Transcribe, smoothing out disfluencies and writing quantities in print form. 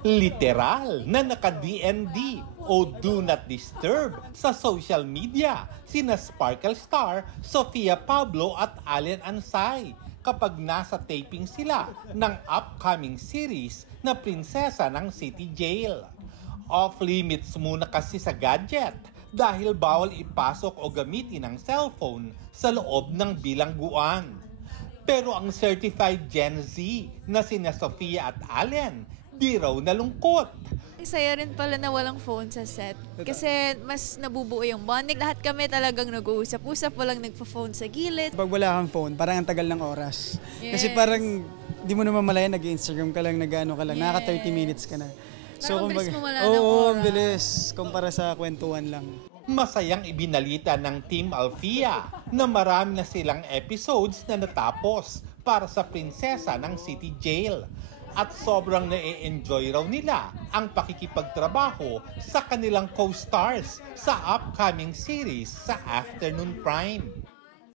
Literal na naka-DND o Do Not Disturb sa social media sina Sparkle Star, Sofia Pablo at Allen Ansay kapag nasa taping sila ng upcoming series na Prinsesa ng City Jail. Off-limits muna kasi sa gadget dahil bawal ipasok o gamitin ang cellphone sa loob ng bilangguan. Pero ang certified Gen Z na sina Sofia at Allen, di raw nalungkot. Saya rin pala na walang phone sa set. Kasi mas nabubuo yung bonding. Lahat kami talagang nag-uusap-usap, walang nagpa-phone sa gilid. Pag wala kang phone, parang ang tagal ng oras. Yes. Kasi parang di mo naman malaya, nag-Instagram ka lang, nag-ano ka lang, Yes. naka 30 minutes ka na. Parang ang bilis mo wala ng oo, oras. ang bilis. Kumpara sa kwentuhan lang. Masayang ibinalita ng Team Alfia na marami na silang episodes na natapos para sa Prinsesa ng City Jail. At sobrang na-enjoy raw nila ang pakikipagtrabaho sa kanilang co-stars sa upcoming series sa Afternoon Prime.